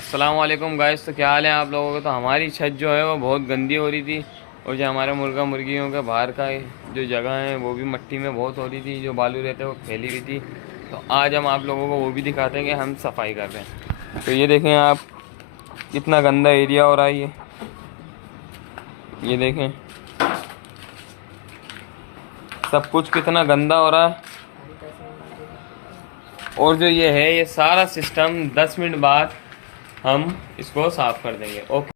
अस्सलाम वालेकुम गाइस। तो क्या हाल है आप लोगों का। तो हमारी छत जो है वो बहुत गंदी हो रही थी और जो हमारे मुर्गा मुर्गियों के बाहर का जो जगह है वो भी मिट्टी में बहुत हो रही थी, जो बालू रहते हैं वो फैली हुई थी। तो आज हम आप लोगों को वो भी दिखाते हैं कि हम सफाई कर रहे हैं। तो ये देखें आप, कितना गंदा एरिया हो रहा है ये देखें, सब कुछ कितना गंदा हो रहा है। और जो ये है ये सारा सिस्टम 10 मिनट बाद हम इसको साफ़ कर देंगे। ओके,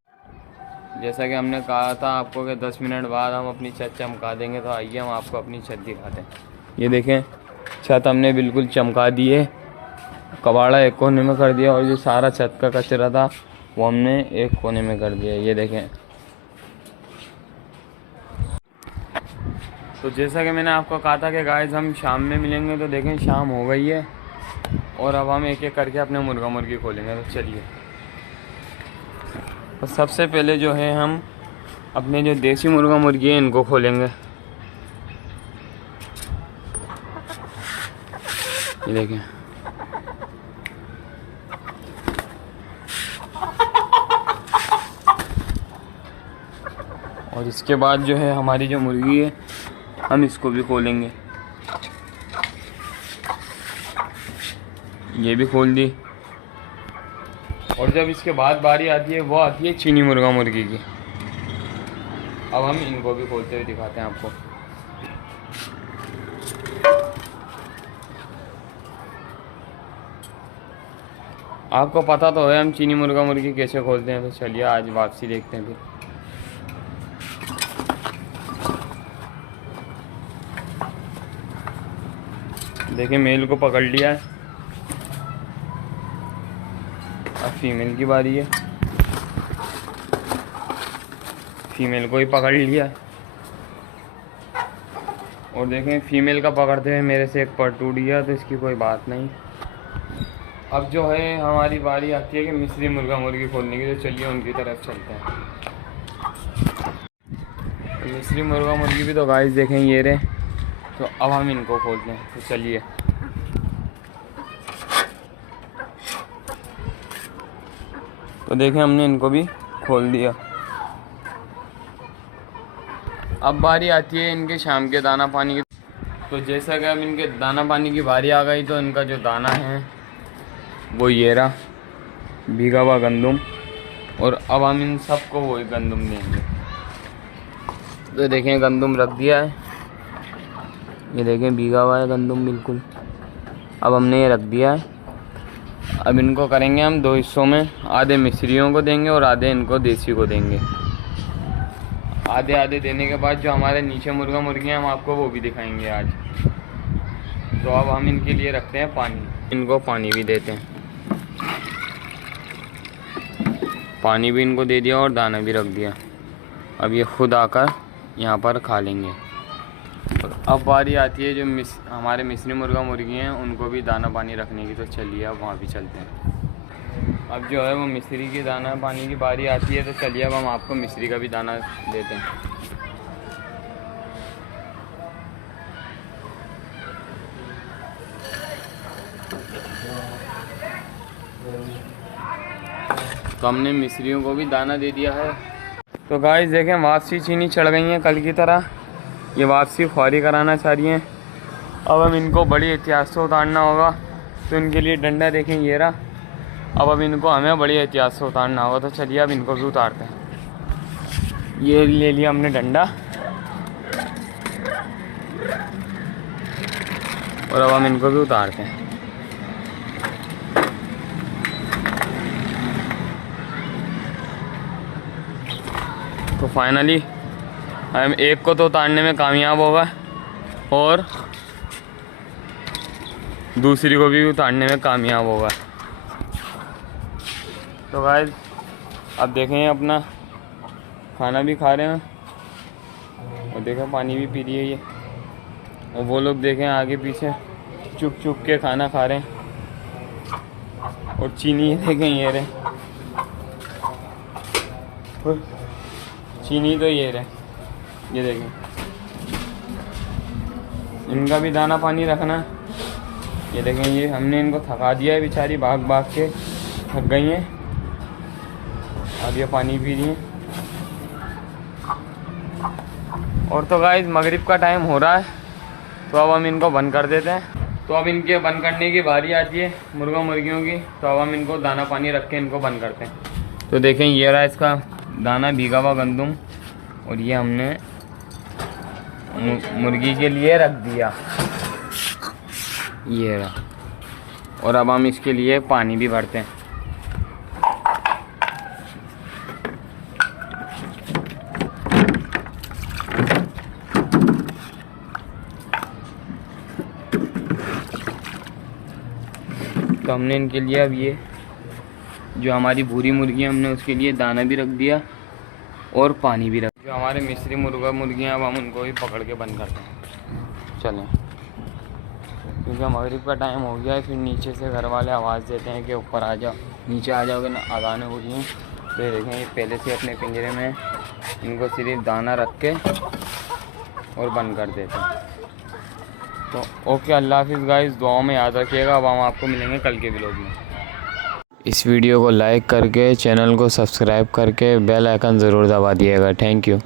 जैसा कि हमने कहा था आपको कि 10 मिनट बाद हम अपनी छत चमका देंगे। तो आइए हम आपको अपनी छत दिखाते हैं। ये देखें, छत हमने बिल्कुल चमका दी है, कबाड़ा एक कोने में कर दिया और जो सारा छत का कचरा था वो हमने एक कोने में कर दिया। ये देखें। तो जैसा कि मैंने आपको कहा था कि गाइस हम शाम में मिलेंगे, तो देखें शाम हो गई है और अब हम एक एक करके अपने मुर्गा मुर्गी खोलेंगे। तो चलिए, तो सबसे पहले जो है हम अपने जो देसी मुर्गा मुर्गी है इनको खोलेंगे। ये देखें, और इसके बाद जो है हमारी जो मुर्गी है हम इसको भी खोलेंगे। ये भी खोल दी। और जब इसके बाद बारी आती है वो आती है चीनी मुर्गा मुर्गी की। अब हम इनको भी खोलते हुए दिखाते हैं आपको। आपको पता तो है हम चीनी मुर्गा मुर्गी कैसे खोलते हैं। तो चलिए आज वापसी देखते हैं फिर। देखिए, मेल को पकड़ लिया है, अब फीमेल की बारी है। फीमेल को ही पकड़ लिया है और देखें फीमेल का पकड़ते हुए मेरे से एक पर टूट गया, तो इसकी कोई बात नहीं। अब जो है हमारी बारी आती है कि मिस्री मुर्गा मुर्गी खोलने की। तो चलिए उनकी तरफ चलते हैं। तो मिस्री मुर्गा मुर्गी भी तो गाइस देखें ये रहे। तो अब हम इनको खोलते हैं। तो चलिए, तो देखें हमने इनको भी खोल दिया। अब बारी आती है इनके शाम के दाना पानी की। तो जैसा कि अब इनके दाना पानी की बारी आ गई, तो इनका जो दाना है वो ये रहा, भीगा हुआ गंदम। और अब हम इन सबको वही गंदम देंगे। तो देखें गंदम रख दिया है, ये देखें भीगा हुआ है गंदम बिल्कुल। अब हमने ये रख दिया है। अब इनको करेंगे हम दो हिस्सों में, आधे मिस्रियों को देंगे और आधे इनको देसी को देंगे। आधे आधे देने के बाद जो हमारे नीचे मुर्गा मुर्गियाँ हम आपको वो भी दिखाएंगे आज। तो अब हम इनके लिए रखते हैं पानी, इनको पानी भी देते हैं। पानी भी इनको दे दिया और दाना भी रख दिया। अब ये खुद आकर यहाँ पर खा लेंगे। और अब बारी आती है जो हमारे मिस्री मुर्गा मुर्गी हैं उनको भी दाना पानी रखने की। तो चलिए अब वहाँ भी चलते हैं। अब जो है वो मिस्री की दाना पानी की बारी आती है। तो चलिए अब हम आपको मिस्री का भी दाना देते हैं। तो हमने मिस्रियों को भी दाना दे दिया है। तो गाइस देखें, वापसी चीनी चढ़ गई हैं कल की तरह। ये वापसी ख्वारी कराना चाह रही हैं। अब हम इनको बड़ी एहतियात से उतारना होगा। तो इनके लिए डंडा देखें ये रहा। अब इनको हमें बड़ी एहतियात से उतारना होगा। तो चलिए अब इनको भी उतारते हैं। ये ले लिया हमने डंडा और अब हम इनको भी उतारते हैं। तो फाइनली हम एक को तो उतारने में कामयाब होगा और दूसरी को भी उतारने में कामयाब होगा। तो गाइस अब देखें अपना खाना भी खा रहे हैं और देखें पानी भी पी रही है ये। और वो लोग देखें आगे पीछे चुप चुप के खाना खा रहे हैं। और चीनी ये देखें ये रहे, चीनी तो ये रहे, ये देखें। इनका भी दाना पानी रखना। ये देखें, ये हमने इनको थका दिया है, बेचारी भाग भाग के थक गई हैं। अब ये पानी पी रही हैं। और तो गाइस मगरिब का टाइम हो रहा है, तो अब हम इनको बंद कर देते हैं। तो अब इनके बंद करने की बारी आती है मुर्गा मुर्गियों की। तो अब हम इनको दाना पानी रख के इनको बंद करते हैं। तो देखें ये रहा इसका दाना, भीगा हुआ गंदम, और ये हमने मुर्गी के लिए रख दिया, ये रहा। और अब हम इसके लिए पानी भी भरते हैं। तो हमने इनके लिए अब ये जो हमारी भूरी मुर्गी हमने उसके लिए दाना भी रख दिया और पानी भी रख। जो हमारे मिस्री मुर्गा मुर्गियाँ अब हम उनको भी पकड़ के बंद करते हैं। चलें, क्योंकि मगरिब का टाइम हो गया है, फिर नीचे से घर वाले आवाज़ देते हैं कि ऊपर आ जाओ, नीचे आ जाओगे ना, अजानें हो रही हैं। तो ये देखें ये पहले से अपने पिंजरे में इनको सिर्फ दाना रख के और बंद कर देते हैं। तो ओके, अल्लाह हाफिज़ गाइस, दुआओं में याद रखिएगा। अब हम आपको मिलेंगे कल के व्लॉग में। इस वीडियो को लाइक करके, चैनल को सब्सक्राइब करके बेल आइकन ज़रूर दबा दिएगा। Thank you.